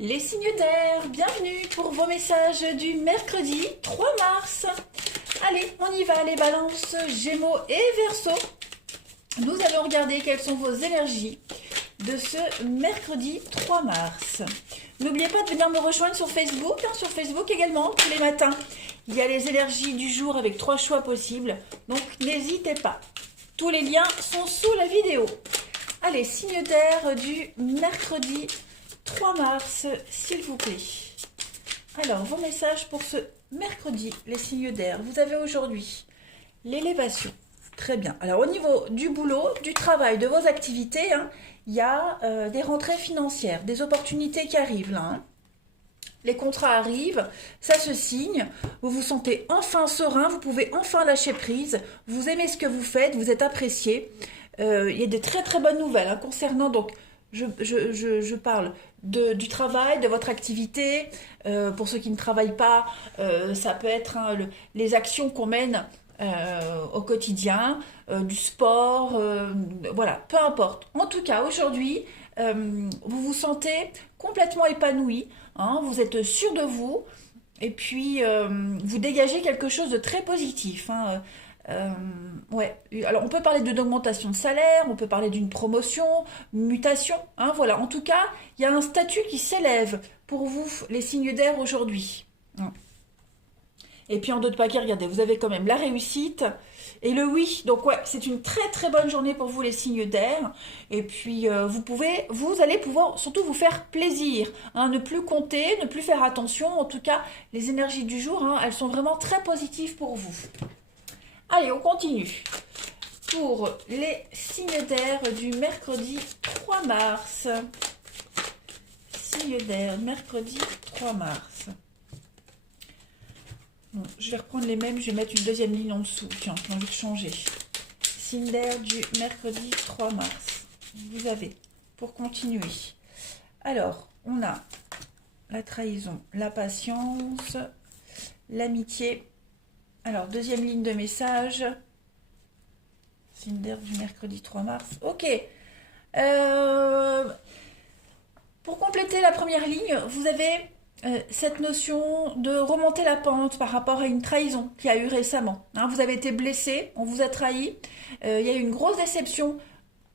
Les signes d'air, bienvenue pour vos messages du mercredi 3 mars. Allez, on y va les balances, gémeaux et verseaux. Nous allons regarder quelles sont vos énergies de ce mercredi 3 mars. N'oubliez pas de venir me rejoindre sur Facebook, sur Facebook également, tous les matins. Il y a les énergies du jour avec 3 choix possibles, donc n'hésitez pas. Tous les liens sont sous la vidéo. Allez, signe d'air du mercredi 3 mars, s'il vous plaît. Alors, vos messages pour ce mercredi, les signes d'air. Vous avez aujourd'hui l'élévation. Très bien. Alors, au niveau du boulot, du travail, de vos activités, il y a des rentrées financières, des opportunités qui arrivent là. Les contrats arrivent, ça se signe, vous vous sentez enfin serein, vous pouvez enfin lâcher prise, vous aimez ce que vous faites, vous êtes apprécié. Il y a de très très bonnes nouvelles concernant, donc je parle du travail, de votre activité. Pour ceux qui ne travaillent pas, ça peut être les actions qu'on mène au quotidien, du sport, voilà, peu importe. En tout cas, aujourd'hui, vous vous sentez complètement épanoui, vous êtes sûr de vous, et puis vous dégagez quelque chose de très positif. Ouais. Alors on peut parler d'une augmentation de salaire, on peut parler d'une promotion, mutation, voilà. En tout cas, il y a un statut qui s'élève pour vous, les signes d'air aujourd'hui. Et puis en dos de paquet, regardez, vous avez quand même la réussite et le oui. Donc ouais, c'est une très très bonne journée pour vous les signes d'air. Et puis vous allez pouvoir surtout vous faire plaisir, ne plus compter, ne plus faire attention. En tout cas, les énergies du jour, elles sont vraiment très positives pour vous. Allez, on continue. Pour les signes d'air du mercredi 3 mars. Signes d'air, mercredi 3 mars. Bon, je vais reprendre les mêmes, je vais mettre une deuxième ligne en dessous. Tiens, j'ai envie de changer. Signe d'air du mercredi 3 mars. Vous avez, pour continuer. Alors, on a la trahison, la patience, l'amitié. Alors, deuxième ligne de message. Signe d'air du mercredi 3 mars. Ok. Pour compléter la première ligne, vous avez cette notion de remonter la pente par rapport à une trahison qu'il y a eu récemment. Vous avez été blessé, on vous a trahi. Il y a eu une grosse déception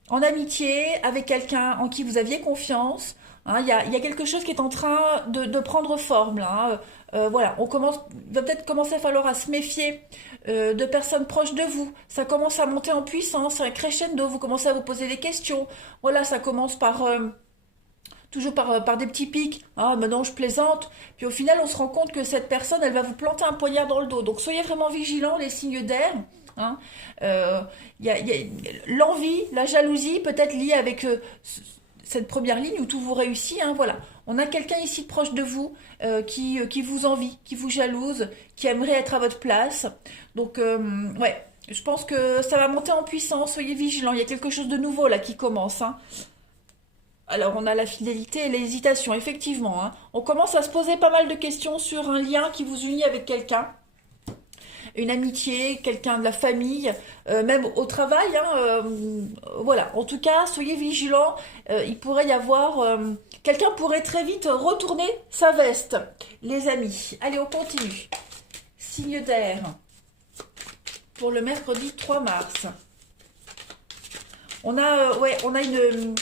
en amitié avec quelqu'un en qui vous aviez confiance. Il y a quelque chose qui est en train de prendre forme là. Voilà, il va peut-être commencer à falloir à se méfier de personnes proches de vous. Ça commence à monter en puissance, un crescendo, vous commencez à vous poser des questions. Voilà, ça commence toujours par des petits pics. Maintenant je plaisante. Puis au final, on se rend compte que cette personne, elle va vous planter un poignard dans le dos. Donc soyez vraiment vigilants, les signes d'air. Y a l'envie, la jalousie, peut-être liée avec cette première ligne où tout vous réussit. Voilà. On a quelqu'un ici de proche de vous qui vous envie, qui vous jalouse, qui aimerait être à votre place. Donc, ouais, je pense que ça va monter en puissance. Soyez vigilants. Il y a quelque chose de nouveau là qui commence. Alors, on a la fidélité et l'hésitation, effectivement. On commence à se poser pas mal de questions sur un lien qui vous unit avec quelqu'un. Une amitié, quelqu'un de la famille, même au travail. Voilà. En tout cas, soyez vigilants. Il pourrait y avoir... quelqu'un pourrait très vite retourner sa veste, les amis. Allez, on continue. Signe d'air pour le mercredi 3 mars. On a une...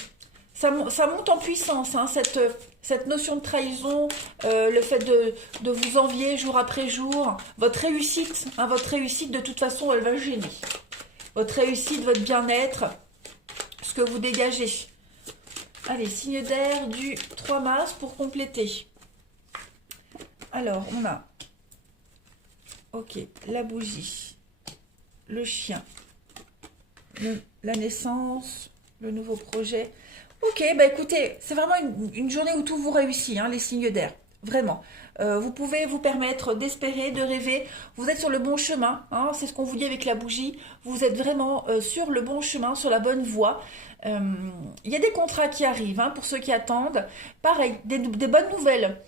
Ça monte en puissance, cette notion de trahison, le fait de vous envier jour après jour. Votre réussite, de toute façon, elle va gêner. Votre réussite, votre bien-être, ce que vous dégagez. Allez, signe d'air du 3 mars pour compléter. Alors, on a, ok, la bougie, le chien, la naissance, le nouveau projet. Ok, écoutez, c'est vraiment une journée où tout vous réussit, les signes d'air. Vraiment. Vous pouvez vous permettre d'espérer, de rêver. Vous êtes sur le bon chemin. C'est ce qu'on vous dit avec la bougie. Vous êtes vraiment sur le bon chemin, sur la bonne voie. Il y a des contrats qui arrivent pour ceux qui attendent. Pareil, des bonnes nouvelles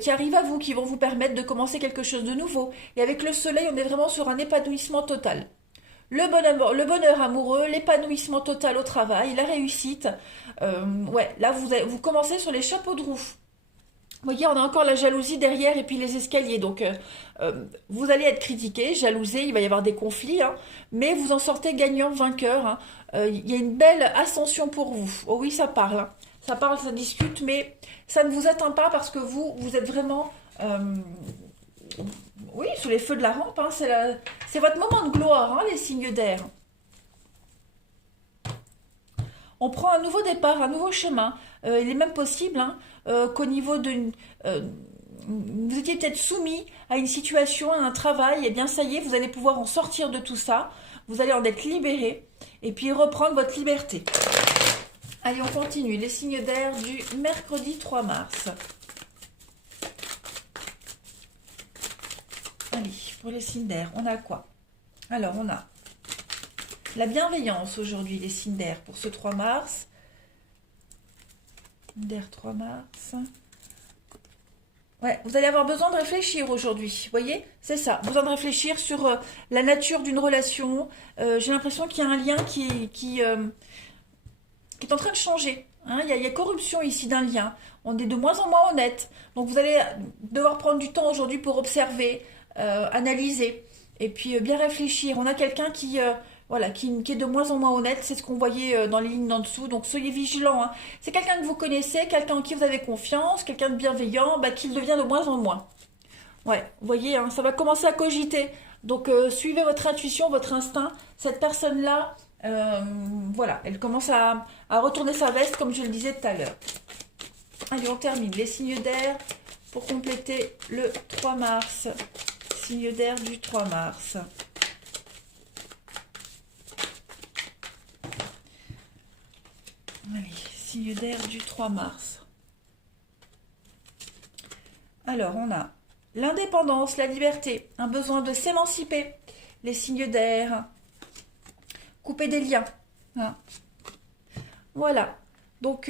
qui arrivent à vous, qui vont vous permettre de commencer quelque chose de nouveau. Et avec le soleil, on est vraiment sur un épanouissement total. Le bonheur amoureux, l'épanouissement total au travail, la réussite. Ouais, là, vous commencez sur les chapeaux de roue. Vous voyez, on a encore la jalousie derrière et puis les escaliers. Donc, vous allez être critiqué, jalousé, il va y avoir des conflits, hein, mais vous en sortez gagnant, vainqueur. Hein. Il y a une belle ascension pour vous. Oh oui, ça parle. Hein. Ça parle, ça discute, mais ça ne vous atteint pas parce que vous êtes vraiment, oui, sous les feux de la rampe. Hein. C'est votre moment de gloire, hein, les signes d'air. On prend un nouveau départ, un nouveau chemin. Il est même possible hein, qu'au niveau d'une... vous étiez peut-être soumis à une situation, à un travail, et bien ça y est, vous allez pouvoir en sortir de tout ça. Vous allez en être libéré et puis reprendre votre liberté. Allez, on continue. Les signes d'air du mercredi 3 mars. Allez, pour les signes d'air, on a quoi? Alors, on a la bienveillance aujourd'hui, les signes d'air, pour ce 3 mars. D'air 3 mars. Ouais, vous allez avoir besoin de réfléchir aujourd'hui, vous voyez? C'est ça, besoin de réfléchir sur la nature d'une relation. J'ai l'impression qu'il y a un lien qui est en train de changer. Hein. Il y a corruption ici d'un lien. On est de moins en moins honnête. Donc vous allez devoir prendre du temps aujourd'hui pour observer, analyser et puis bien réfléchir. On a quelqu'un voilà, qui est de moins en moins honnête. C'est ce qu'on voyait dans les lignes d'en dessous. Donc soyez vigilants. Hein. C'est quelqu'un que vous connaissez, quelqu'un en qui vous avez confiance, quelqu'un de bienveillant, bah, qui le devient de moins en moins. Ouais, vous voyez, hein, ça va commencer à cogiter. Donc suivez votre intuition, votre instinct. Cette personne-là, voilà, elle commence à retourner sa veste comme je le disais tout à l'heure. Allez, on termine. Les signes d'air pour compléter le 3 mars. Signe d'air du 3 mars. Allez, signe d'air du 3 mars. Alors, on a l'indépendance, la liberté, un besoin de s'émanciper, les signes d'air, couper des liens. Hein. Voilà. Donc,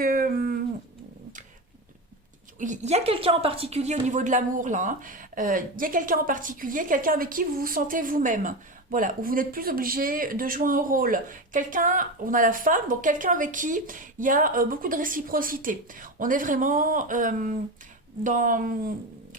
il y a quelqu'un en particulier au niveau de l'amour, là. Hein. Il y a quelqu'un en particulier, quelqu'un avec qui vous vous sentez vous-même. Voilà, où vous n'êtes plus obligé de jouer un rôle. Quelqu'un, on a la femme, donc quelqu'un avec qui il y a beaucoup de réciprocité. On est vraiment dans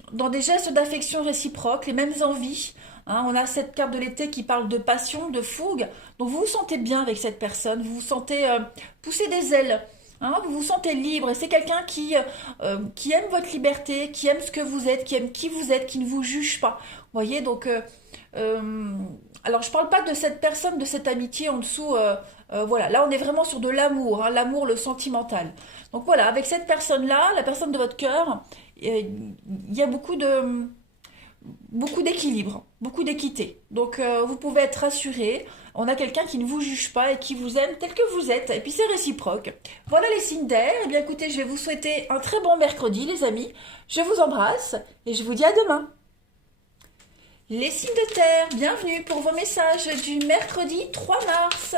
des gestes d'affection réciproque, les mêmes envies. Hein. On a cette carte de l'été qui parle de passion, de fougue. Donc vous vous sentez bien avec cette personne, vous vous sentez pousser des ailes. Hein, vous vous sentez libre et c'est quelqu'un qui aime votre liberté, qui aime ce que vous êtes, qui aime qui vous êtes, qui ne vous juge pas. Vous voyez, donc... alors, je parle pas de cette personne, de cette amitié en dessous. Voilà, là, on est vraiment sur de l'amour, hein, l'amour, le sentimental. Donc voilà, avec cette personne-là, la personne de votre cœur, il y a beaucoup d'équilibre, beaucoup d'équité. Donc, vous pouvez être rassuré. On a quelqu'un qui ne vous juge pas et qui vous aime tel que vous êtes. Et puis, c'est réciproque. Voilà les signes d'air. Eh bien, écoutez, je vais vous souhaiter un très bon mercredi, les amis. Je vous embrasse et je vous dis à demain. Les signes de terre, bienvenue pour vos messages du mercredi 3 mars.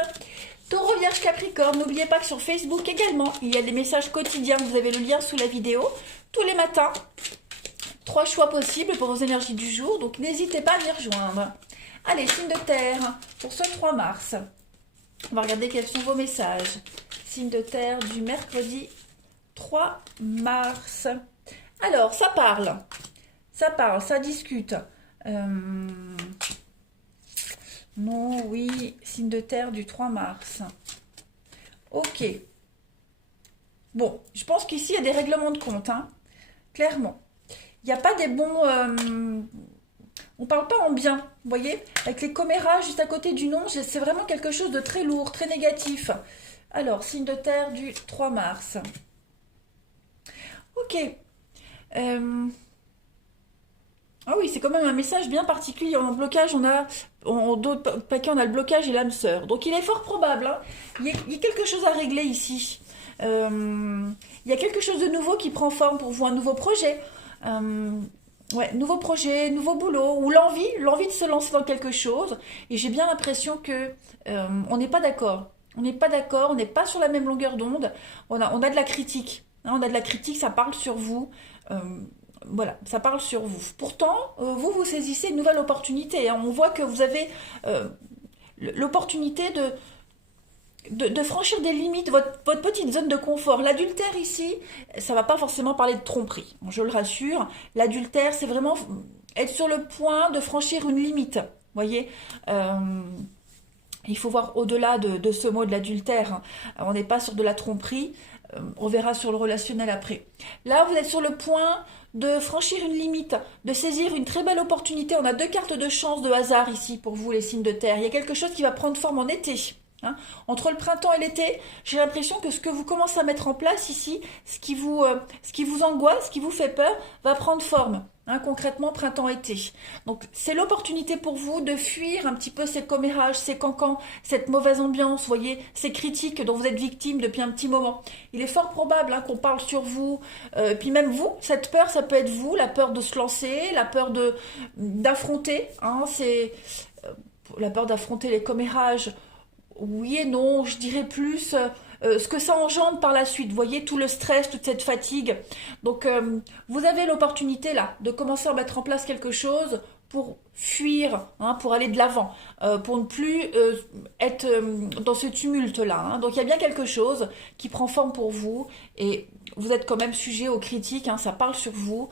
Taureau, Vierge, Capricorne, n'oubliez pas que sur Facebook également, il y a des messages quotidiens, vous avez le lien sous la vidéo, tous les matins. 3 choix possibles pour vos énergies du jour, donc n'hésitez pas à m'y rejoindre. Allez, signes de terre, pour ce 3 mars. On va regarder quels sont vos messages. Signes de terre du mercredi 3 mars. Alors, ça parle, ça discute. Non, oui, signe de terre du 3 mars. Ok. Bon, je pense qu'ici, il y a des règlements de compte, hein, clairement. Il n'y a pas des bons... on parle pas en bien, vous voyez? Avec les comméras juste à côté du nom, c'est vraiment quelque chose de très lourd, très négatif. Alors, signe de terre du 3 mars. Ok. Ah oui, c'est quand même un message bien particulier. En blocage, en d'autres paquets, on a le blocage et l'âme sœur. Donc il est fort probable, hein, il y a quelque chose à régler ici. Il y a quelque chose de nouveau qui prend forme pour vous, un nouveau projet. Ouais, nouveau projet, nouveau boulot, ou l'envie de se lancer dans quelque chose. Et j'ai bien l'impression que on n'est pas d'accord. On n'est pas d'accord, on n'est pas sur la même longueur d'onde. On a de la critique. Hein, on a de la critique, ça parle sur vous. Voilà, ça parle sur vous. Pourtant, vous saisissez une nouvelle opportunité. Hein. On voit que vous avez l'opportunité de franchir des limites, votre petite zone de confort. L'adultère ici, ça va pas forcément parler de tromperie, je le rassure. L'adultère, c'est vraiment être sur le point de franchir une limite. Vous voyez, il faut voir au-delà de ce mot de l'adultère. On n'est pas sur de la tromperie. On verra sur le relationnel après. Là, vous êtes sur le point de franchir une limite, de saisir une très belle opportunité. On a 2 cartes de chance, de hasard ici pour vous, les signes de terre. Il y a quelque chose qui va prendre forme en été. Hein. Entre le printemps et l'été, j'ai l'impression que ce que vous commencez à mettre en place ici, ce qui vous angoisse, ce qui vous fait peur, va prendre forme. Hein, concrètement, printemps-été. Donc, c'est l'opportunité pour vous de fuir un petit peu ces commérages, ces cancans, cette mauvaise ambiance, voyez, ces critiques dont vous êtes victime depuis un petit moment. Il est fort probable hein, qu'on parle sur vous, puis même vous, cette peur, ça peut être vous, la peur de se lancer, la peur d'affronter, hein, c'est la peur d'affronter les commérages. Oui et non, je dirais plus ce que ça engendre par la suite. Vous voyez, tout le stress, toute cette fatigue. Donc, vous avez l'opportunité là de commencer à mettre en place quelque chose pour fuir, hein, pour aller de l'avant, pour ne plus être dans ce tumulte-là. Hein. Donc, il y a bien quelque chose qui prend forme pour vous et vous êtes quand même sujet aux critiques. Hein, ça parle sur vous.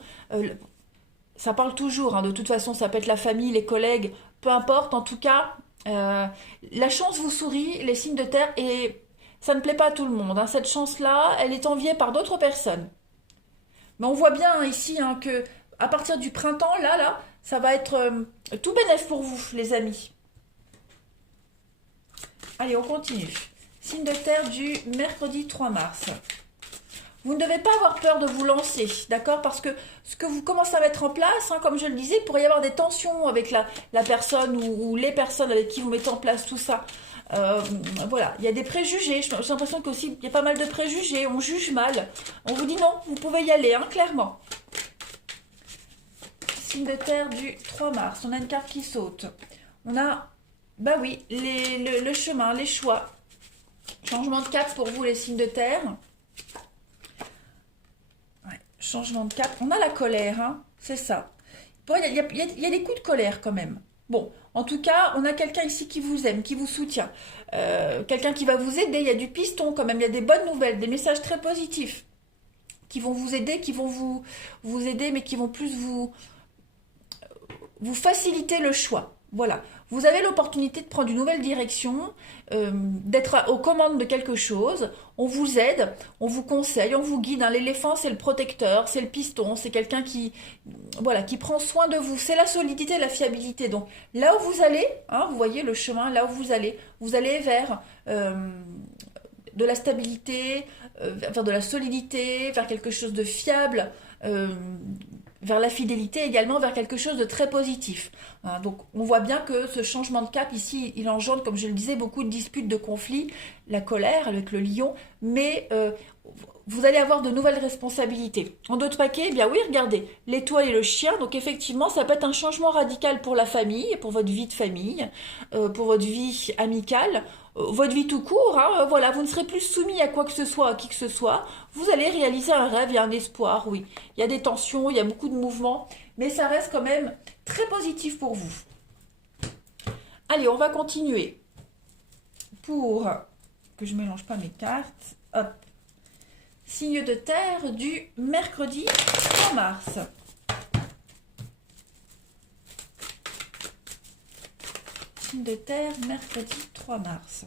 Ça parle toujours. Hein, de toute façon, ça peut être la famille, les collègues, peu importe. En tout cas, la chance vous sourit, les signes de terre, et ça ne plaît pas à tout le monde. Hein. Cette chance-là, elle est enviée par d'autres personnes. Mais on voit bien hein, ici hein, que à partir du printemps, là, ça va être tout bénef pour vous, les amis. Allez, on continue. Signe de terre du mercredi 3 mars. Vous ne devez pas avoir peur de vous lancer, d'accord? Parce que ce que vous commencez à mettre en place, hein, comme je le disais, il pourrait y avoir des tensions avec la personne ou les personnes avec qui vous mettez en place tout ça. Voilà, il y a des préjugés. J'ai l'impression qu'aussi, il y a pas mal de préjugés. On juge mal. On vous dit non, vous pouvez y aller, hein, clairement. Signe de terre du 3 mars. On a une carte qui saute. On a, bah oui, le chemin, les choix. Changement de cap pour vous, les signes de terre. Changement de cap. On a la colère, hein, c'est ça. Bon, il y a des coups de colère quand même. Bon, en tout cas, on a quelqu'un ici qui vous aime, qui vous soutient. Quelqu'un qui va vous aider. Il y a du piston quand même. Il y a des bonnes nouvelles, des messages très positifs qui vont vous aider, qui vont vous aider, mais qui vont plus vous faciliter le choix. Voilà. Vous avez l'opportunité de prendre une nouvelle direction, d'être aux commandes de quelque chose. On vous aide, on vous conseille, on vous guide. Hein. L'éléphant, c'est le protecteur, c'est le piston, c'est quelqu'un qui prend soin de vous. C'est la solidité, la fiabilité. Donc là où vous allez, hein, vous voyez le chemin, là où vous allez vers de la stabilité, vers de la solidité, vers quelque chose de fiable. Vers la fidélité également, vers quelque chose de très positif. Hein, donc on voit bien que ce changement de cap ici, il engendre, comme je le disais, beaucoup de disputes, de conflits, la colère avec le lion, mais vous allez avoir de nouvelles responsabilités. En d'autres paquets, eh bien oui, regardez, l'étoile et le chien, donc effectivement, ça peut être un changement radical pour la famille, pour votre vie de famille, pour votre vie amicale, votre vie tout court, hein, voilà, vous ne serez plus soumis à quoi que ce soit, à qui que ce soit, vous allez réaliser un rêve et un espoir, oui. Il y a des tensions, il y a beaucoup de mouvements, mais ça reste quand même très positif pour vous. Allez, on va continuer. Pour que je ne mélange pas mes cartes, hop. Signe de terre du mercredi 3 mars. Signe de terre, mercredi 3 mars.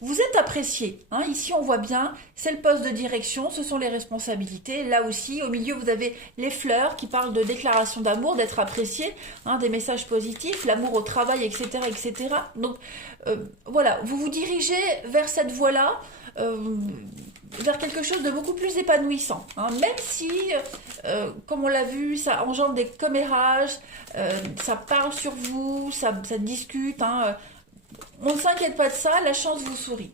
Vous êtes apprécié. Hein, ici, on voit bien, c'est le poste de direction, ce sont les responsabilités. Là aussi, au milieu, vous avez les fleurs qui parlent de déclaration d'amour, d'être apprécié, hein, des messages positifs, l'amour au travail, etc. etc. Donc, voilà, vous vous dirigez vers cette voie-là, vers quelque chose de beaucoup plus épanouissant. Hein, même si, comme on l'a vu, ça engendre des commérages, ça parle sur vous, ça discute, hein, on ne s'inquiète pas de ça, la chance vous sourit.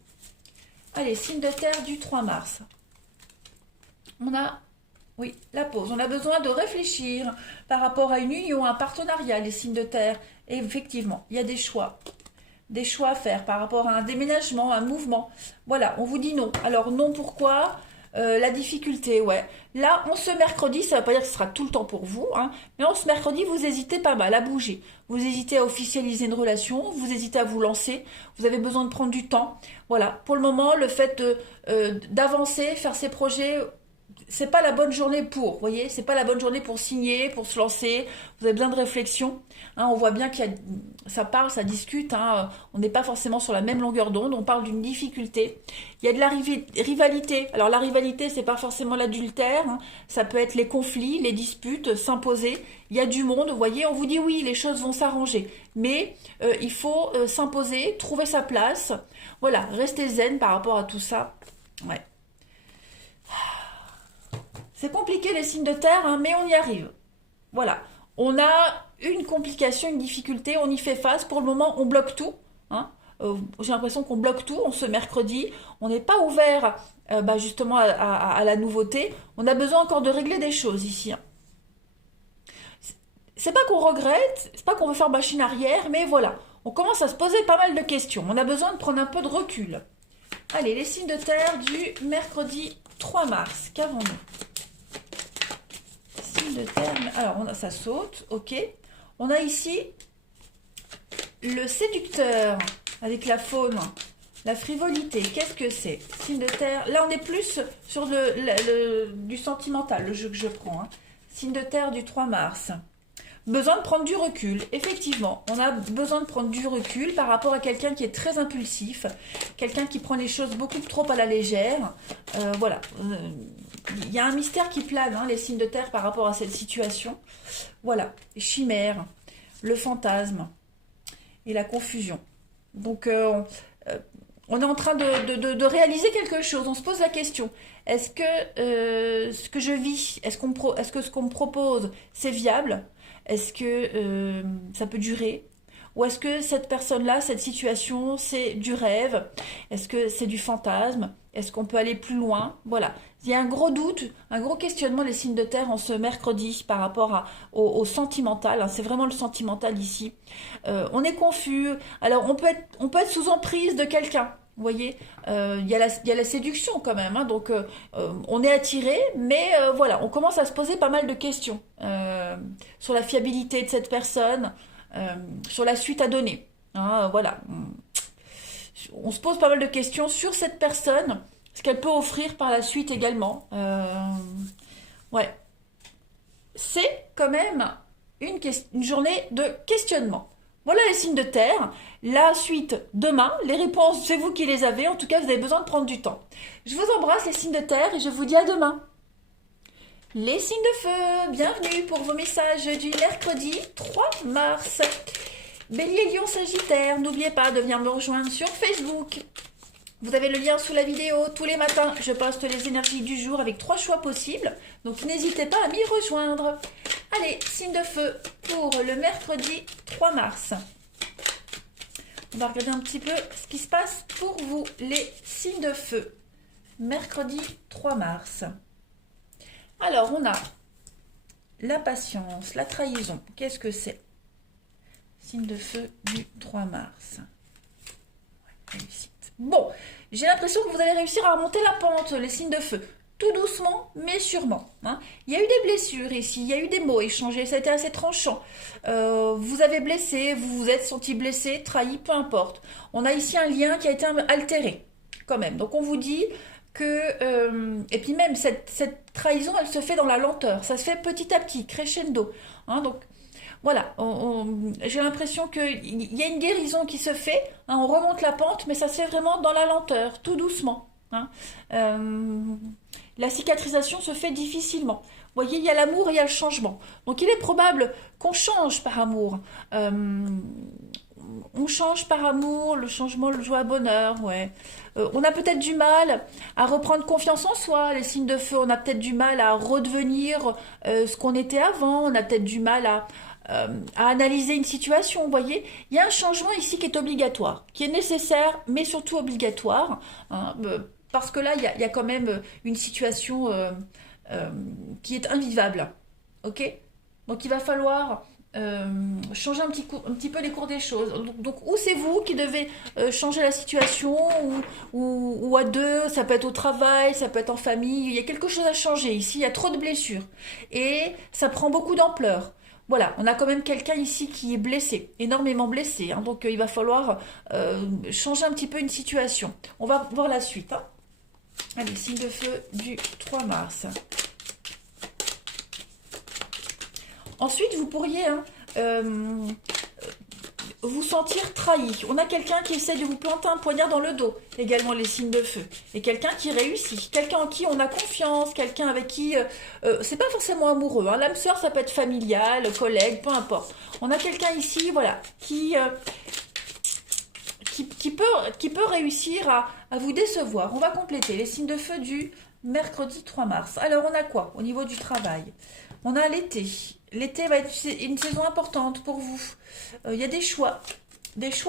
Allez, signe de terre du 3 mars. On a, oui, la pause. On a besoin de réfléchir par rapport à une union, un partenariat, les signes de terre. Et effectivement, il y a des choix à faire par rapport à un déménagement, un mouvement. Voilà, on vous dit non. Alors non, pourquoi? La difficulté, ouais. Là, on se mercredi, ça ne veut pas dire que ce sera tout le temps pour vous, hein, mais on se mercredi, vous hésitez pas mal à bouger. Vous hésitez à officialiser une relation, vous hésitez à vous lancer, vous avez besoin de prendre du temps. Voilà, pour le moment, le fait d'avancer, faire ses projets, c'est pas la bonne journée pour, vous voyez, c'est pas la bonne journée pour signer, pour se lancer. Vous avez besoin de réflexion. Hein, on voit bien qu'il y a, ça parle, ça discute. Hein, on n'est pas forcément sur la même longueur d'onde. On parle d'une difficulté. Il y a de la rivalité. Alors la rivalité, c'est pas forcément l'adultère. Hein, ça peut être les conflits, les disputes, s'imposer. Il y a du monde. Vous voyez, on vous dit oui, les choses vont s'arranger, mais il faut s'imposer, trouver sa place. Voilà, rester zen par rapport à tout ça. Ouais. C'est compliqué les signes de terre, hein, mais on y arrive. Voilà. On a une complication, une difficulté, on y fait face. Pour le moment, on bloque tout. Hein. J'ai l'impression qu'on bloque tout. On se mercredi. On n'est pas ouvert justement à la nouveauté. On a besoin encore de régler des choses ici. Hein. C'est pas qu'on regrette, c'est pas qu'on veut faire machine arrière, mais voilà. On commence à se poser pas mal de questions. On a besoin de prendre un peu de recul. Allez, les signes de terre du mercredi 3 mars. Qu'avons-nous ? De terre. Alors, ça saute, ok. On a ici le séducteur avec la faune, la frivolité. Qu'est-ce que c'est? Signe de terre. Là, on est plus sur du sentimental, le jeu que je prends. Hein. Signe de terre du 3 mars. Besoin de prendre du recul. Effectivement, on a besoin de prendre du recul par rapport à quelqu'un qui est très impulsif, quelqu'un qui prend les choses beaucoup trop à la légère. Voilà. Il y a un mystère qui plane, hein, les signes de terre par rapport à cette situation. Voilà. Chimère, le fantasme et la confusion. Donc, on est en train de réaliser quelque chose. On se pose la question. Est-ce que ce que je vis, est-ce que ce qu'on me propose, c'est viable? Est-ce que ça peut durer? Ou est-ce que cette personne-là, cette situation, c'est du rêve? Est-ce que c'est du fantasme? Est-ce qu'on peut aller plus loin? Voilà. Il y a un gros doute, un gros questionnement des signes de terre en ce mercredi par rapport au sentimental. Hein. C'est vraiment le sentimental ici. On est confus. Alors, on peut être sous emprise de quelqu'un. Vous voyez, il y a la séduction quand même, hein, donc on est attiré, mais voilà, on commence à se poser pas mal de questions sur la fiabilité de cette personne, sur la suite à donner. Hein, voilà, on se pose pas mal de questions sur cette personne, ce qu'elle peut offrir par la suite également. Ouais, c'est quand même une journée de questionnement. Voilà les signes de terre. La suite demain. Les réponses, c'est vous qui les avez. En tout cas, vous avez besoin de prendre du temps. Je vous embrasse les signes de terre et je vous dis à demain. Les signes de feu, bienvenue pour vos messages du mercredi 3 mars. Bélier, Lion, Sagittaire, n'oubliez pas de venir me rejoindre sur Facebook. Vous avez le lien sous la vidéo. Tous les matins, je poste les énergies du jour avec 3 choix possibles. Donc, n'hésitez pas à m'y rejoindre. Allez, signe de feu pour le mercredi 3 mars. On va regarder un petit peu ce qui se passe pour vous, les signes de feu. Mercredi 3 mars. Alors, on a la patience, la trahison. Qu'est-ce que c'est? Signe de feu du 3 mars. Ouais, réussite. Bon, j'ai l'impression que vous allez réussir à remonter la pente, les signes de feu. Tout doucement, mais sûrement. Hein. Il y a eu des blessures ici, il y a eu des mots échangés, ça a été assez tranchant. Vous avez blessé, vous vous êtes senti blessé, trahi, peu importe. On a ici un lien qui a été altéré, quand même. Donc on vous dit que... et puis même, cette trahison, elle se fait dans la lenteur. Ça se fait petit à petit, crescendo. Hein, donc... Voilà, j'ai l'impression qu'il y a une guérison qui se fait, hein, on remonte la pente, mais ça se fait vraiment dans la lenteur, tout doucement. Hein. La cicatrisation se fait difficilement. Vous voyez, il y a l'amour et il y a le changement. Donc il est probable qu'on change par amour. On change par amour, le changement, le joie, bonheur, ouais. On a peut-être du mal à reprendre confiance en soi, les signes de feu. On a peut-être du mal à redevenir ce qu'on était avant. On a peut-être du mal à analyser une situation, vous voyez. Il y a un changement ici qui est obligatoire, qui est nécessaire, mais surtout obligatoire, hein, parce que là, il y a quand même une situation qui est invivable, ok. Donc il va falloir changer un petit peu les cours des choses. Donc ou c'est vous qui devez changer la situation, ou à deux, ça peut être au travail, ça peut être en famille, il y a quelque chose à changer. Ici, il y a trop de blessures. Et ça prend beaucoup d'ampleur. Voilà, on a quand même quelqu'un ici qui est blessé, énormément blessé. Hein. Donc il va falloir changer un petit peu une situation. On va voir la suite. Hein. Allez, signe de feu du 3 mars. Ensuite, vous pourriez vous sentir trahi. On a quelqu'un qui essaie de vous planter un poignard dans le dos, également les signes de feu. Et quelqu'un qui réussit, quelqu'un en qui on a confiance, quelqu'un avec qui... c'est pas forcément amoureux, hein. L'âme sœur, ça peut être familial, collègue, peu importe. On a quelqu'un ici, voilà, qui peut réussir à vous décevoir. On va compléter les signes de feu du mercredi 3 mars. Alors, on a quoi au niveau du travail? On a l'été. L'été va être une saison importante pour vous. Il y a des choix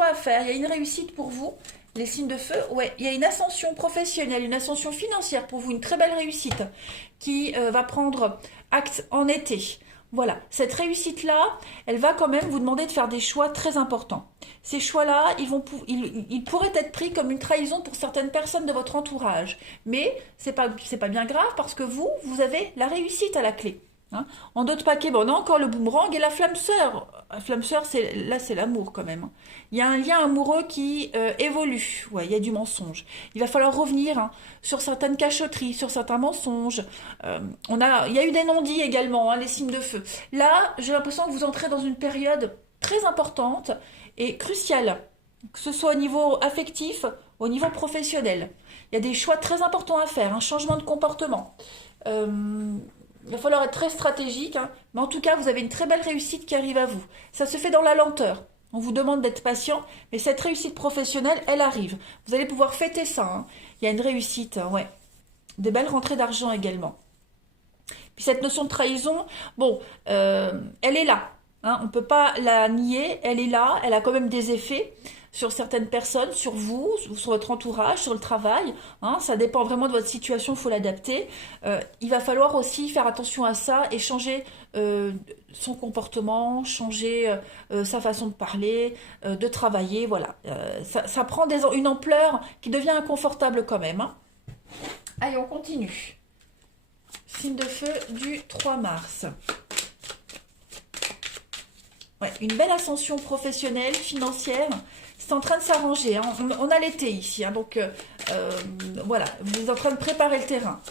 à faire. Il y a une réussite pour vous. Les signes de feu, ouais, il y a une ascension professionnelle, une ascension financière pour vous, une très belle réussite qui va prendre acte en été. Voilà, cette réussite-là, elle va quand même vous demander de faire des choix très importants. Ces choix-là, ils pourraient être pris comme une trahison pour certaines personnes de votre entourage. Mais c'est pas bien grave parce que vous avez la réussite à la clé. Hein. En d'autres paquets, on a encore le boomerang et la flamme sœur. La flamme sœur, c'est l'amour quand même. Il y a un lien amoureux qui évolue. Ouais, il y a du mensonge. Il va falloir revenir sur certaines cachotteries, sur certains mensonges. Il y a eu des non-dits également, les signes de feu. Là, j'ai l'impression que vous entrez dans une période très importante et cruciale, que ce soit au niveau affectif, au niveau professionnel. Il y a des choix très importants à faire, un changement de comportement. Il va falloir être très stratégique, mais en tout cas, vous avez une très belle réussite qui arrive à vous. Ça se fait dans la lenteur. On vous demande d'être patient, mais cette réussite professionnelle, elle arrive. Vous allez pouvoir fêter ça. Il y a une réussite, ouais. Des belles rentrées d'argent également. Puis cette notion de trahison, elle est là. On ne peut pas la nier, elle est là, elle a quand même des effets sur certaines personnes, sur vous, sur votre entourage, sur le travail. Ça dépend vraiment de votre situation, il faut l'adapter. Il va falloir aussi faire attention à ça et changer son comportement, changer sa façon de parler, de travailler. Voilà, ça prend une ampleur qui devient inconfortable quand même. Allez, on continue. Signe de feu du 3 mars. Ouais, une belle ascension professionnelle, financière. C'est en train de s'arranger. On a l'été ici. Donc, voilà, vous êtes en train de préparer le terrain.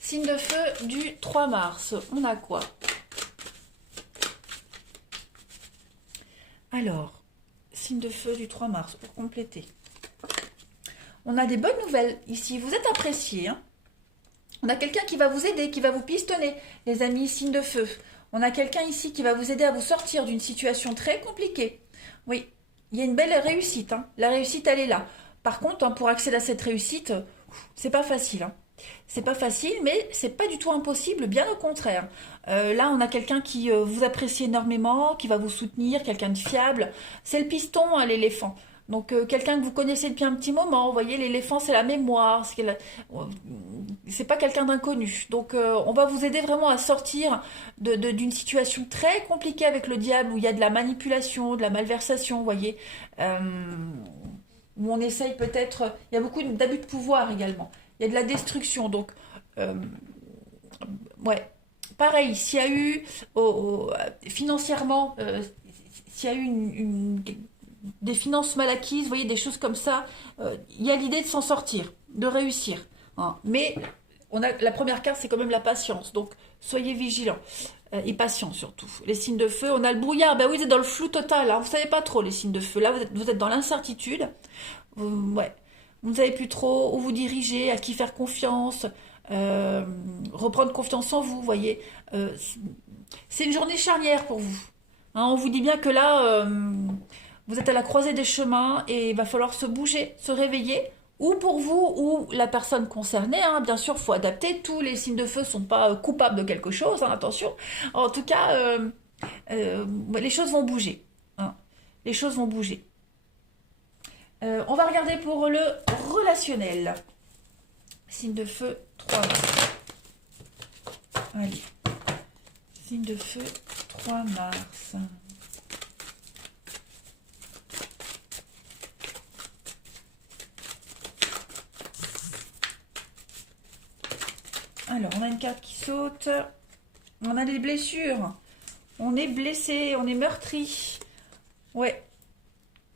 Signe de feu du 3 mars. On a quoi? Alors, signe de feu du 3 mars, pour compléter. On a des bonnes nouvelles ici. Vous êtes appréciés. On a quelqu'un qui va vous aider, qui va vous pistonner. Les amis, signe de feu. On a quelqu'un ici qui va vous aider à vous sortir d'une situation très compliquée. Oui, il y a une belle réussite. La réussite, elle est là. Par contre, pour accéder à cette réussite, c'est pas facile. C'est pas facile, mais c'est pas du tout impossible, bien au contraire. Là, on a quelqu'un qui vous apprécie énormément, qui va vous soutenir, quelqu'un de fiable. C'est le piston, l'éléphant. Donc, quelqu'un que vous connaissez depuis un petit moment, vous voyez, l'éléphant, c'est la mémoire, c'est pas quelqu'un d'inconnu. Donc, on va vous aider vraiment à sortir d'une situation très compliquée avec le diable, où il y a de la manipulation, de la malversation, vous voyez, où on essaye peut-être, il y a beaucoup d'abus de pouvoir également, il y a de la destruction, donc, ouais, pareil, s'il y a eu, financièrement, s'il y a eu des finances mal acquises, vous voyez, des choses comme ça, il y a l'idée de s'en sortir, de réussir. Mais la première carte, c'est quand même la patience. Donc, soyez vigilants et patients surtout. Les signes de feu, on a le brouillard. Ben oui, vous êtes dans le flou total. Vous ne savez pas trop les signes de feu. Là, vous êtes dans l'incertitude. Ouais. Vous ne savez plus trop où vous diriger, à qui faire confiance, reprendre confiance en vous, vous voyez. C'est une journée charnière pour vous. On vous dit bien que là... vous êtes à la croisée des chemins et il va falloir se bouger, se réveiller, ou pour vous ou la personne concernée. Bien sûr, il faut adapter. Tous les signes de feu ne sont pas coupables de quelque chose, attention. En tout cas, les choses vont bouger. Les choses vont bouger. On va regarder pour le relationnel. Signe de feu, 3 mars. Allez. Signe de feu, 3 3 mars. Alors, on a une carte qui saute. On a des blessures. On est blessé, on est meurtri. Ouais.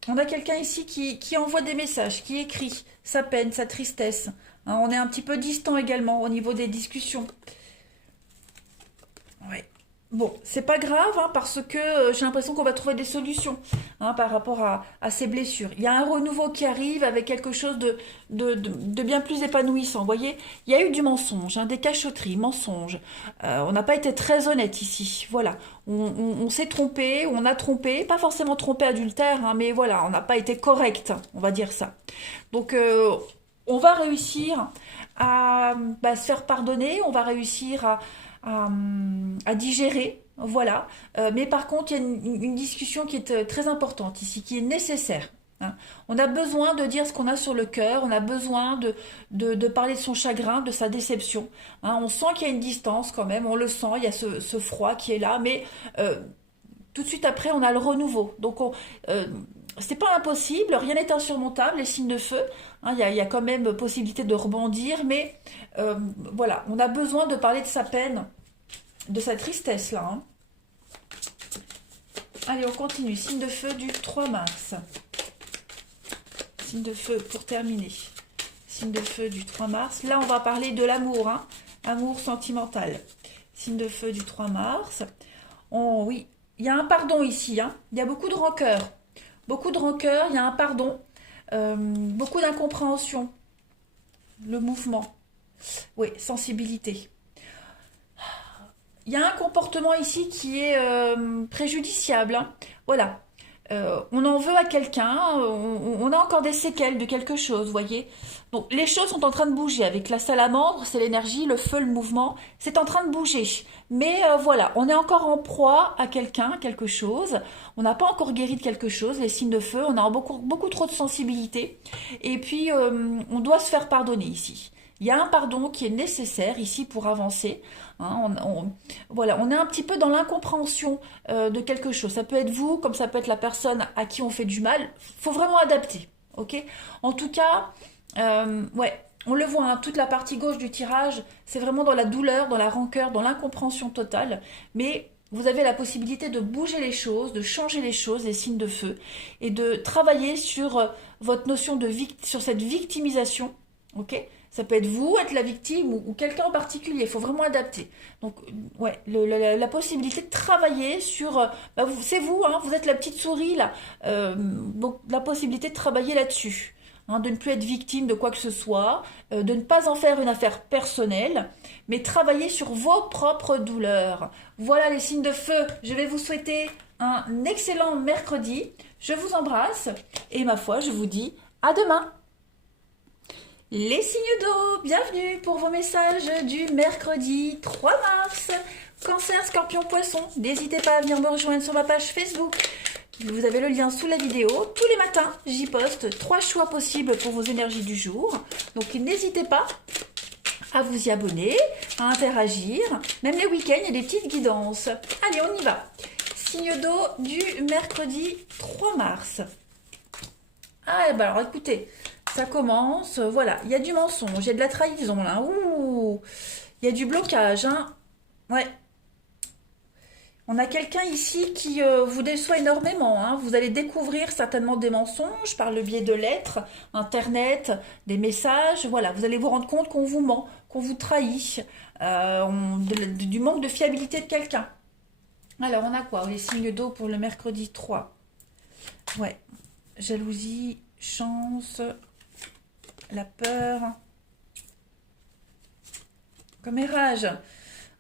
On a quelqu'un ici qui envoie des messages, qui écrit sa peine, sa tristesse. Hein, on est un petit peu distant également au niveau des discussions. Ouais. Bon, c'est pas grave hein, parce que j'ai l'impression qu'on va trouver des solutions hein, par rapport à ces blessures. Il y a un renouveau qui arrive avec quelque chose de bien plus épanouissant. Vous voyez, il y a eu du mensonge, hein, des cachotteries, mensonges. On n'a pas été très honnête ici. Voilà, on s'est trompé, on a trompé, pas forcément trompé adultère, hein, mais voilà, on n'a pas été correct, on va dire ça. Donc, on va réussir à se faire pardonner, on va réussir à digérer, voilà. Mais par contre, il y a une discussion qui est très importante ici, qui est nécessaire. Hein. On a besoin de dire ce qu'on a sur le cœur, on a besoin de parler de son chagrin, de sa déception. Hein. On sent qu'il y a une distance quand même, on le sent, il y a ce froid qui est là, mais tout de suite après, on a le renouveau. Donc, c'est pas impossible, rien n'est insurmontable, les signes de feu. Hein, il y a quand même possibilité de rebondir, mais voilà, on a besoin de parler de sa peine, de sa tristesse là. Hein. Allez, on continue. Signe de feu du 3 mars. Signe de feu pour terminer. Signe de feu du 3 mars. Là, on va parler de l'amour, hein, amour sentimental. Signe de feu du 3 mars. Oh oui, il y a un pardon ici. Hein. Il y a beaucoup de rancœur. Beaucoup de rancœur, il y a un pardon. Beaucoup d'incompréhension. Le mouvement. Oui, sensibilité. Il y a un comportement ici qui est préjudiciable. Hein. Voilà. On en veut à quelqu'un, on a encore des séquelles de quelque chose, vous voyez. Donc les choses sont en train de bouger. Avec la salamandre, c'est l'énergie, le feu, le mouvement, c'est en train de bouger. Mais voilà, on est encore en proie à quelqu'un, quelque chose. On n'a pas encore guéri de quelque chose, les signes de feu, on a beaucoup trop de sensibilité. Et puis, on doit se faire pardonner ici. Il y a un pardon qui est nécessaire ici pour avancer. Hein, voilà, on est un petit peu dans l'incompréhension de quelque chose. Ça peut être vous, comme ça peut être la personne à qui on fait du mal. Il faut vraiment adapter. Ok. En tout cas, ouais, on le voit, hein, toute la partie gauche du tirage, c'est vraiment dans la douleur, dans la rancœur, dans l'incompréhension totale. Mais vous avez la possibilité de bouger les choses, de changer les choses, les signes de feu, et de travailler sur votre notion sur cette victimisation. Ok. Ça peut être vous, être la victime ou quelqu'un en particulier. Il faut vraiment adapter. Donc, ouais, la possibilité de travailler sur... c'est vous, hein, vous êtes la petite souris, là. Donc, la possibilité de travailler là-dessus. Hein, de ne plus être victime de quoi que ce soit. De ne pas en faire une affaire personnelle. Mais travailler sur vos propres douleurs. Voilà les signes de feu. Je vais vous souhaiter un excellent mercredi. Je vous embrasse. Et ma foi, je vous dis à demain. Les signes d'eau, bienvenue pour vos messages du mercredi 3 mars. Cancer, Scorpion, Poisson, n'hésitez pas à venir me rejoindre sur ma page Facebook. Vous avez le lien sous la vidéo. Tous les matins, j'y poste 3 choix possibles pour vos énergies du jour. Donc n'hésitez pas à vous y abonner, à interagir. Même les week-ends, il y a des petites guidances. Allez, on y va. Signe d'eau du mercredi 3 mars. Ah, bah alors écoutez... Ça commence, voilà, il y a du mensonge, il y a de la trahison là, ouh, il y a du blocage, hein, ouais. On a quelqu'un ici qui vous déçoit énormément, hein. Vous allez découvrir certainement des mensonges par le biais de lettres, internet, des messages, voilà, vous allez vous rendre compte qu'on vous ment, qu'on vous trahit, du manque de fiabilité de quelqu'un. Alors, on a quoi? Les signes d'eau pour le mercredi 3. Ouais, jalousie, chance... La peur. Commérage.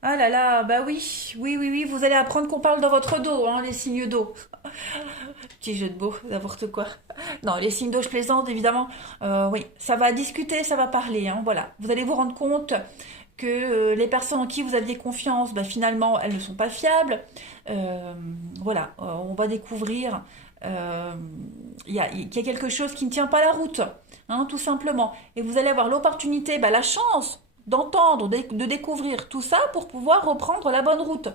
Ah là là, bah oui, vous allez apprendre qu'on parle dans votre dos, hein, les signes d'eau. Petit jeu de mots, n'importe quoi. Non, les signes d'eau, je plaisante, évidemment. Oui, ça va discuter, ça va parler, hein, voilà. Vous allez vous rendre compte que les personnes en qui vous aviez confiance, bah, finalement, elles ne sont pas fiables. Voilà, on va découvrir... il y a quelque chose qui ne tient pas la route, hein, tout simplement. Et vous allez avoir l'opportunité, la chance d'entendre, de découvrir tout ça pour pouvoir reprendre la bonne route.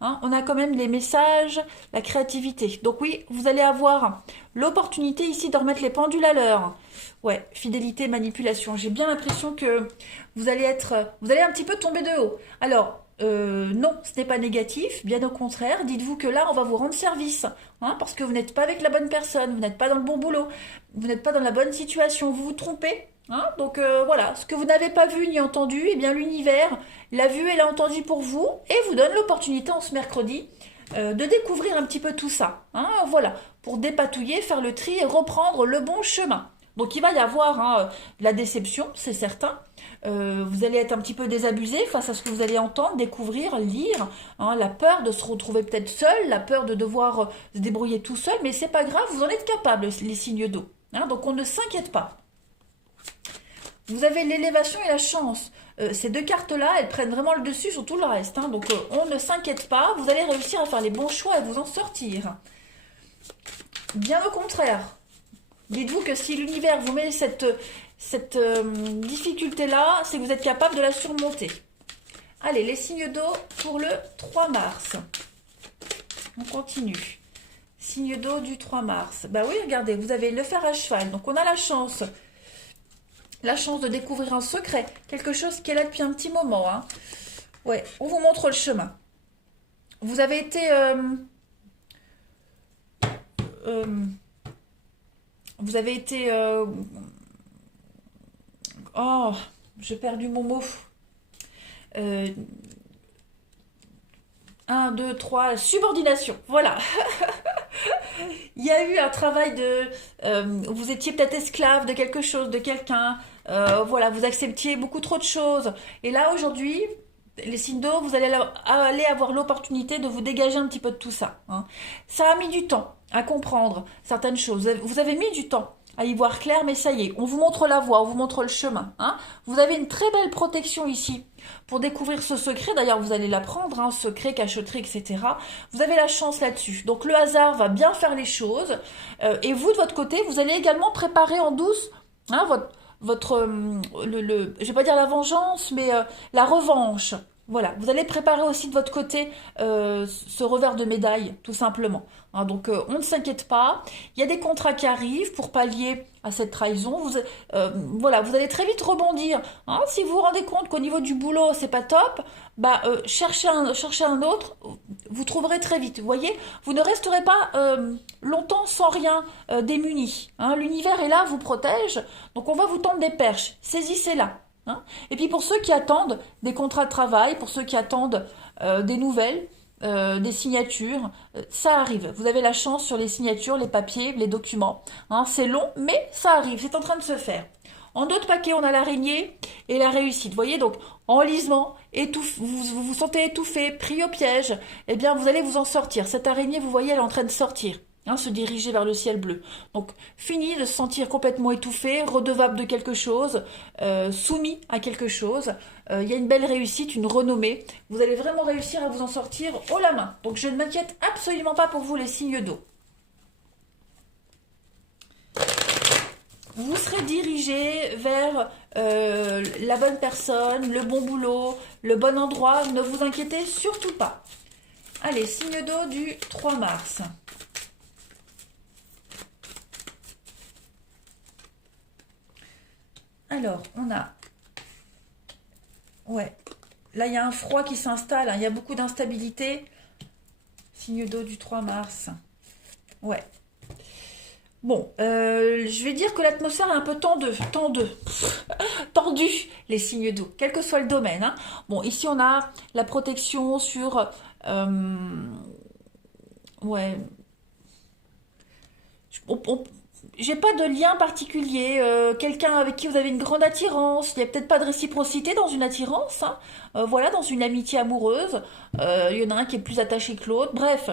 Hein, on a quand même les messages, la créativité. Donc oui, vous allez avoir l'opportunité ici de remettre les pendules à l'heure. Ouais, fidélité, manipulation. J'ai bien l'impression que vous allez un petit peu tomber de haut. Alors, non, ce n'est pas négatif, bien au contraire. Dites-vous que là, on va vous rendre service, hein, parce que vous n'êtes pas avec la bonne personne, vous n'êtes pas dans le bon boulot, vous n'êtes pas dans la bonne situation, vous vous trompez. Hein, donc voilà, ce que vous n'avez pas vu ni entendu, eh bien l'univers l'a vu et l'a entendu pour vous et vous donne l'opportunité en ce mercredi de découvrir un petit peu tout ça. Hein, voilà, pour dépatouiller, faire le tri et reprendre le bon chemin. Donc il va y avoir de la déception, c'est certain. Vous allez être un petit peu désabusé face à ce que vous allez entendre, découvrir, lire. Hein, la peur de se retrouver peut-être seul, la peur de devoir se débrouiller tout seul, mais c'est pas grave, vous en êtes capable, les signes d'eau. Hein, donc on ne s'inquiète pas. Vous avez l'élévation et la chance. Ces deux cartes-là, elles prennent vraiment le dessus sur tout le reste. Hein, donc on ne s'inquiète pas, vous allez réussir à faire les bons choix et vous en sortir. Bien au contraire. Dites-vous que si l'univers vous met cette difficulté-là, c'est que vous êtes capable de la surmonter. Allez, les signes d'eau pour le 3 mars. On continue. Signe d'eau du 3 mars. Bah oui, regardez, vous avez le fer à cheval. Donc on a la chance de découvrir un secret. Quelque chose qui est là depuis un petit moment. Hein. Ouais, on vous montre le chemin. Vous avez été... vous avez été... oh, j'ai perdu mon mot. 1, 2, 3, subordination. Voilà. Il y a eu un travail de... vous étiez peut-être esclave de quelque chose, de quelqu'un. Voilà, vous acceptiez beaucoup trop de choses. Et là, aujourd'hui, les signes d'eau, vous allez avoir l'opportunité de vous dégager un petit peu de tout ça. Hein. Ça a mis du temps à comprendre certaines choses. Vous avez mis du temps à y voir clair, mais ça y est, on vous montre la voie, on vous montre le chemin. Hein. Vous avez une très belle protection ici pour découvrir ce secret. D'ailleurs, vous allez l'apprendre, hein, secret, cacheterie, etc. Vous avez la chance là-dessus. Donc, le hasard va bien faire les choses. Et vous, de votre côté, vous allez également préparer en douce hein, je vais pas dire la vengeance, mais la revanche. Voilà, vous allez préparer aussi de votre côté ce revers de médaille, tout simplement. Hein, donc, on ne s'inquiète pas. Il y a des contrats qui arrivent pour pallier à cette trahison. Voilà, vous allez très vite rebondir. Hein, si vous vous rendez compte qu'au niveau du boulot, c'est pas top, bah, cherchez un autre, vous trouverez très vite. Vous voyez, vous ne resterez pas longtemps sans rien démuni. Hein, l'univers est là, vous protège. Donc, on va vous tendre des perches. Saisissez-la. Hein. Et puis pour ceux qui attendent des contrats de travail, pour ceux qui attendent des nouvelles, des signatures, ça arrive. Vous avez la chance sur les signatures, les papiers, les documents. Hein. C'est long, mais ça arrive, c'est en train de se faire. En d'autres paquets, on a l'araignée et la réussite. Vous voyez, donc, enlisement, vous vous sentez étouffé, pris au piège, eh bien, vous allez vous en sortir. Cette araignée, vous voyez, elle est en train de sortir. Hein, se diriger vers le ciel bleu. Donc, fini de se sentir complètement étouffé, redevable de quelque chose, soumis à quelque chose. Il y a une belle réussite, une renommée. Vous allez vraiment réussir à vous en sortir haut la main. Donc, je ne m'inquiète absolument pas pour vous, les signes d'eau. Vous serez dirigé vers la bonne personne, le bon boulot, le bon endroit. Ne vous inquiétez surtout pas. Allez, signe d'eau du 3 mars. Alors, on a... Ouais. Là, il y a un froid qui s'installe. Hein. Il y a beaucoup d'instabilité. Signe d'eau du 3 mars. Ouais. Bon, je vais dire que l'atmosphère est un peu tendue, les signes d'eau, quel que soit le domaine. Hein. Bon, ici, on a la protection sur... ouais. J'ai pas de lien particulier, quelqu'un avec qui vous avez une grande attirance, il n'y a peut-être pas de réciprocité dans une attirance, hein. Voilà, dans une amitié amoureuse, il y en a un qui est plus attaché que l'autre, bref,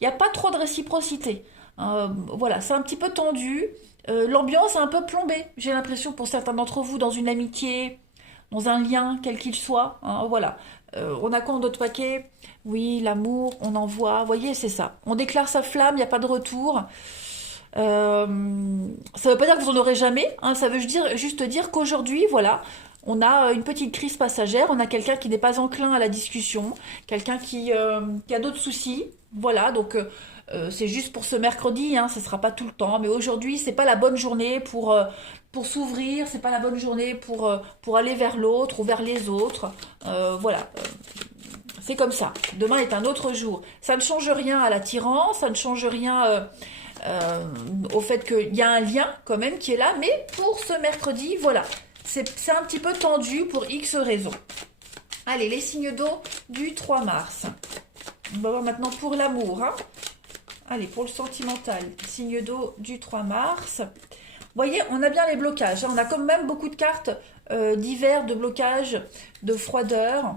il n'y a pas trop de réciprocité. Voilà, c'est un petit peu tendu, l'ambiance est un peu plombée, j'ai l'impression pour certains d'entre vous, dans une amitié, dans un lien, quel qu'il soit, hein, voilà. On a quoi en d'autres paquets? Oui, l'amour, on envoie, vous voyez, c'est ça. On déclare sa flamme, il n'y a pas de retour. Ça veut pas dire que vous en aurez jamais, hein, ça veut juste dire qu'aujourd'hui, voilà, on a une petite crise passagère, on a quelqu'un qui n'est pas enclin à la discussion, quelqu'un qui a d'autres soucis. Voilà, donc c'est juste pour ce mercredi, hein, ce sera pas tout le temps. Mais aujourd'hui, c'est pas la bonne journée pour s'ouvrir, c'est pas la bonne journée pour aller vers l'autre ou vers les autres. Voilà, c'est comme ça. Demain est un autre jour. Ça ne change rien à l'attirance, ça ne change rien au fait qu'il y a un lien quand même qui est là. Mais pour ce mercredi, voilà, c'est un petit peu tendu pour X raisons. Allez, les signes d'eau du 3 mars. On va voir maintenant pour l'amour. Hein. Allez, pour le sentimental, signe d'eau du 3 mars. Vous voyez, on a bien les blocages. Hein. On a quand même beaucoup de cartes d'hiver, de blocage, de froideur.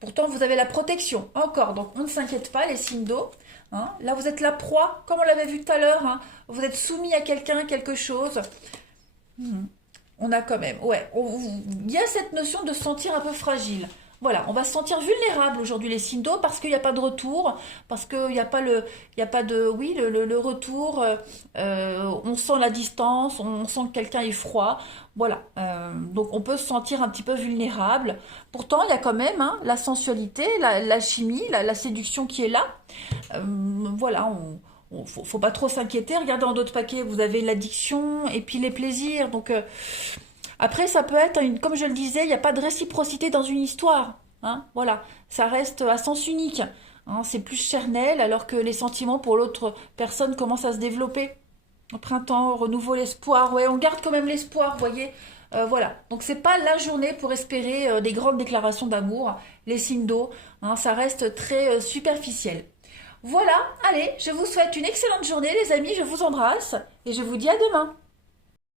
Pourtant, vous avez la protection, encore. Donc, on ne s'inquiète pas, les signes d'eau. Hein. Là, vous êtes la proie, comme on l'avait vu tout à l'heure. Hein. Vous êtes soumis à quelqu'un, quelque chose. On a quand même, ouais. Il y a cette notion de se sentir un peu fragile. Voilà, on va se sentir vulnérable aujourd'hui les signes d'eau parce qu'il n'y a pas de retour, parce qu'il n'y a pas le retour. On sent la distance, on sent que quelqu'un est froid. Voilà, donc on peut se sentir un petit peu vulnérable. Pourtant, il y a quand même hein, la sensualité, la chimie, la séduction qui est là. Voilà, faut pas trop s'inquiéter. Regardez en d'autres paquets, vous avez l'addiction et puis les plaisirs. Donc après, ça peut être, comme je le disais, il n'y a pas de réciprocité dans une histoire. Hein, voilà, ça reste à sens unique. Hein, c'est plus charnel alors que les sentiments pour l'autre personne commencent à se développer. Au printemps, renouveau, l'espoir. Ouais, on garde quand même l'espoir, vous voyez. Voilà, donc c'est pas la journée pour espérer des grandes déclarations d'amour. Les signes d'eau, hein, ça reste très superficiel. Voilà, allez, je vous souhaite une excellente journée les amis, je vous embrasse et je vous dis à demain.